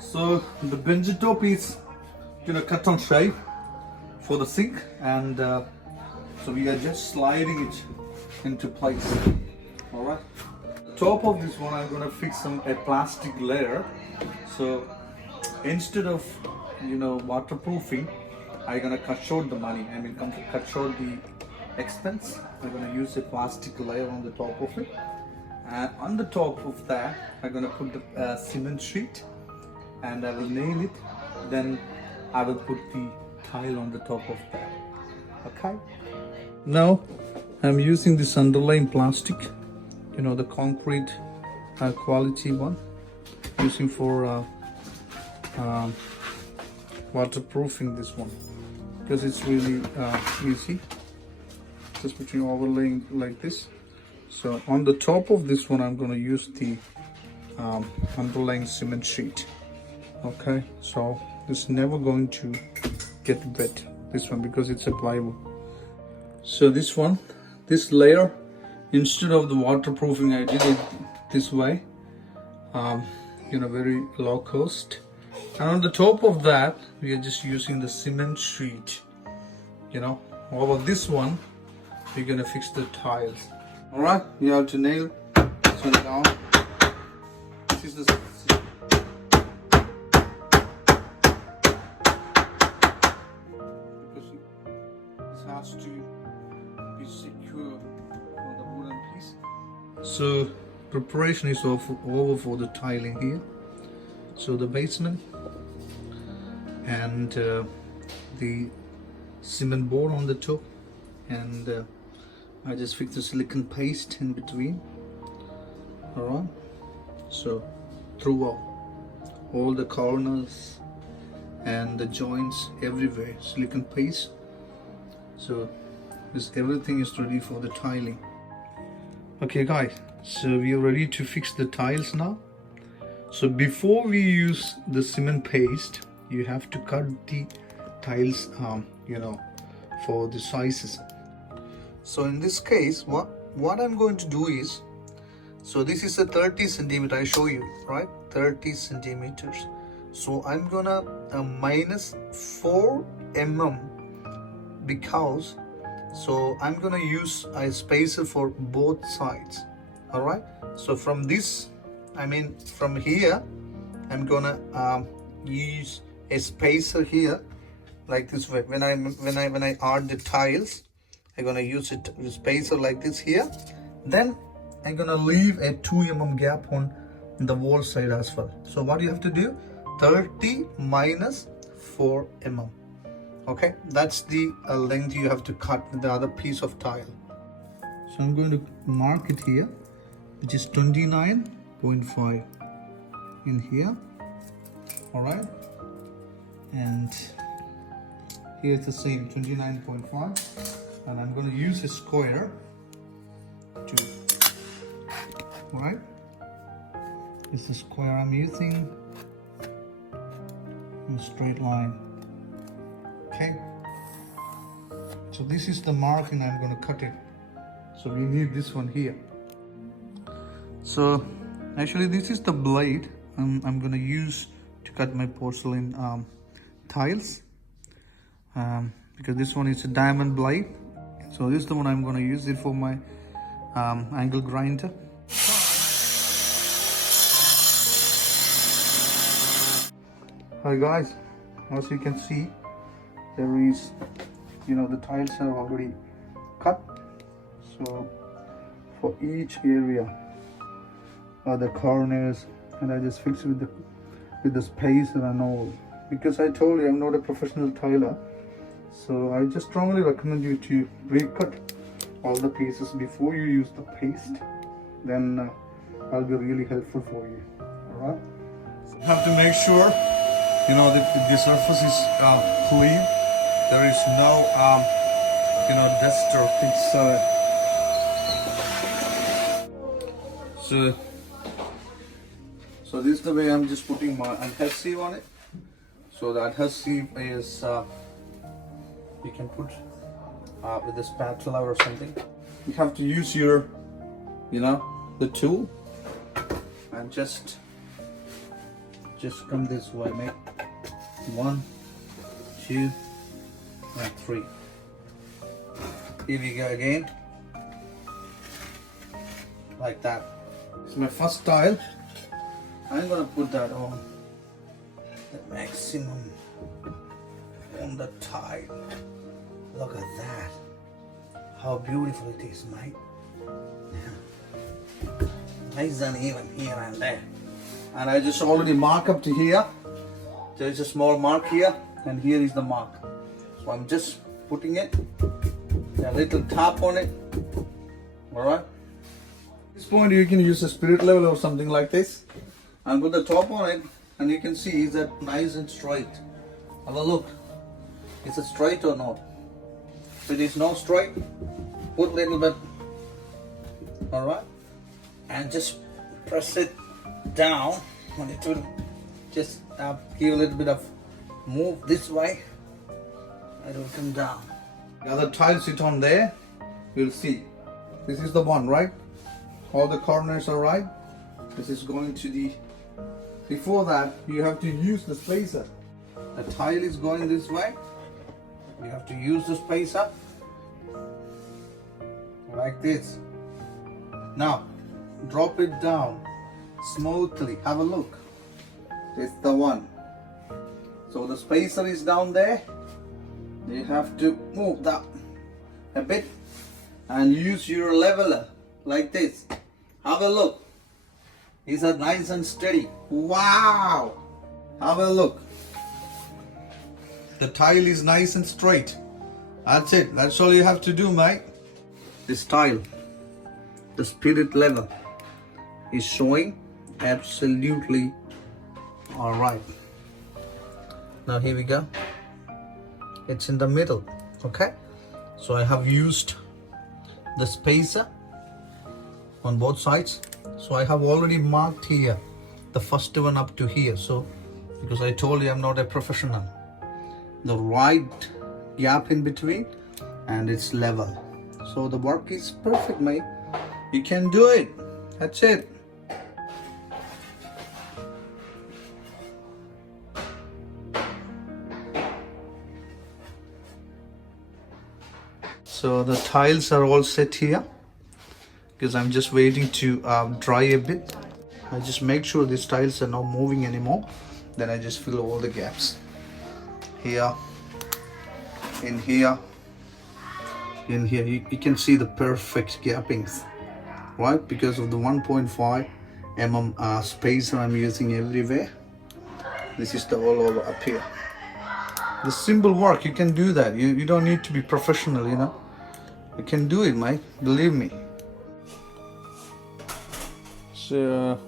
So the bench top is cut on shape for the sink, and so we are just sliding it into place. All right. Top of this one, I'm gonna fix a plastic layer. So instead of waterproofing, I'm gonna cut short the money. I mean, cut short the expense. I'm gonna use a plastic layer on the top of it, and on the top of that, I'm gonna put the cement sheet, and I will nail it. Then I will put the tile on the top of that. Okay. Now I'm using this underlying plastic, the concrete quality one, using for waterproofing this one, because it's really easy. Just between overlaying like this. So on the top of this one, I'm going to use the underlying cement sheet. Okay, so it's never going to get wet, this one, because it's a plywood. So this one, this layer, instead of the waterproofing, I did it this way, very low cost. And on the top of that, we are just using the cement sheet. Over this one, we're gonna fix the tiles. All right, you have to nail this one down. This is the because this has to be secure on the wooden piece. So preparation is over for the tiling here. So the basement and the cement board on the top, and I just fixed the silicone paste in between. Alright, so throughout all the corners and the joints, everywhere silicone paste. So everything is ready for the tiling. Okay guys, so we are ready to fix the tiles now. So before we use the cement paste, you have to cut the tiles for the sizes. So in this case, what I'm going to do is, so this is a 30 centimeter, I show you, right? 30 centimeters. So I'm gonna minus 4 mm, because so I'm gonna use a spacer for both sides. All right, so from this, from here, I'm gonna use a spacer here, like this way. When I add the tiles, I'm gonna use it with spacer like this here. Then I'm gonna leave a 2 mm gap on the wall side as well. So what you have to do, 30 minus 4 mm. Okay, that's the length you have to cut with the other piece of tile. So I'm going to mark it here, which is 29.5 in here. All right, and here's the same 29.5, and I'm going to use a square to, all right, it's the square I'm using, in a straight line. Okay, so this is the marking I'm going to cut it. So we need this one here. So actually this is the blade I'm going to use to cut my porcelain tiles, because this one is a diamond blade. So this is the one I'm going to use it for my angle grinder. Hi guys, as you can see, there is, the tiles are already cut. So for each area, the corners, and I just fix it with the spacer and all. Because I told you I'm not a professional tiler, so I just strongly recommend you to recut all the pieces before you use the paste. Then I'll be really helpful for you. All right. So you have to make sure the surface is clean. There is no dust or things. So this is the way I'm just putting my adhesive on it. So the adhesive is you can put with a spatula or something. You have to use your the tool and just just come this way, mate. 1, 2, and 3. Here we go again, like that. It's my first tile. I'm gonna put that on the maximum on the tile. Look at that. How beautiful it is, mate. Nice and even here and there. And I just already mark up to here. There is a small mark here, and here is the mark. So I'm just putting it, a little tap on it. Alright. At this point you can use a spirit level or something like this and put the top on it, and you can see is that nice and straight. Have a look. Is it straight or not? If it is not straight, put a little bit. Alright. And just press it down, and it will just give a little bit of move this way. It will come down. The other tiles sit on there. You'll see. This is the one, right? All the corners are right. This is going to the. Before that, you have to use the spacer. The tile is going this way. You have to use the spacer like this. Now, drop it down smoothly. Have a look. It's the one. So the spacer is down there. You have to move that a bit and use your leveler like this. Have a look. Is that nice and steady? Wow! Have a look. The tile is nice and straight. That's it. That's all you have to do, mate. This tile, the spirit level, is showing absolutely all right. Now here we go. It's in the middle. Okay. So I have used the spacer on both sides. So I have already marked here the first one up to here. So because I told you I'm not a professional, the right gap in between and it's level. So the work is perfect, mate. You can do it. That's it. So the tiles are all set here because I'm just waiting to dry a bit. I just make sure these tiles are not moving anymore. Then I just fill all the gaps. Here, in here, in here. You can see the perfect gappings, right? Because of the 1.5 mm spacer I'm using everywhere. This is the all over up here. The simple work, you can do that. You don't need to be professional, you know. You can do it, mate. Believe me. So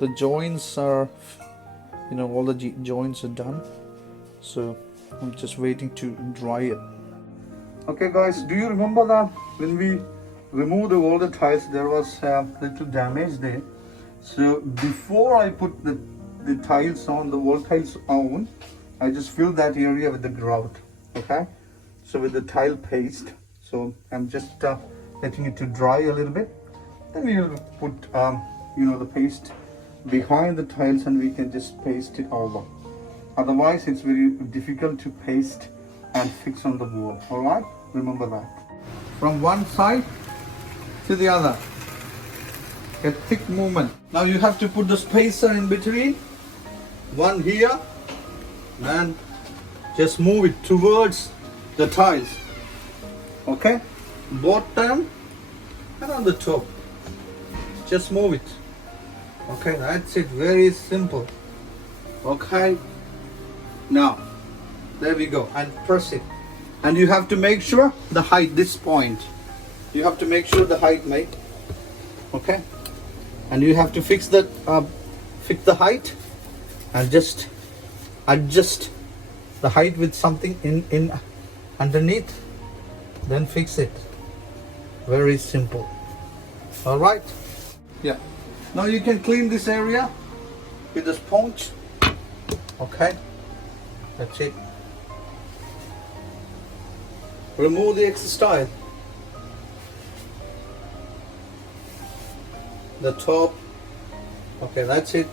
the joints are, you know, all the joints are done. So I'm just waiting to dry it. Okay, guys, do you remember that when we removed all the tiles, there was a little damage there? So before I put the tiles on, the wall tiles on, I just filled that area with the grout. Okay, so with the tile paste. So I'm just letting it to dry a little bit. Then we will put you know, the paste behind the tiles, and we can just paste it over. Otherwise it's very difficult to paste and fix on the wall. All right, remember that. From one side to the other, a thick movement. Now you have to put the spacer in between, one here, and just move it towards the tiles. Okay, bottom and on the top, just move it. Okay, that's it. Very simple. Okay, now there we go, and press it. And you have to make sure the height, this point, you have to make sure the height, mate. Okay, and you have to fix the height and just adjust the height with something in underneath, then fix it. Very simple. All right, yeah. Now you can clean this area with the sponge. Okay, that's it. Remove the excess tile, the top. Okay, that's it.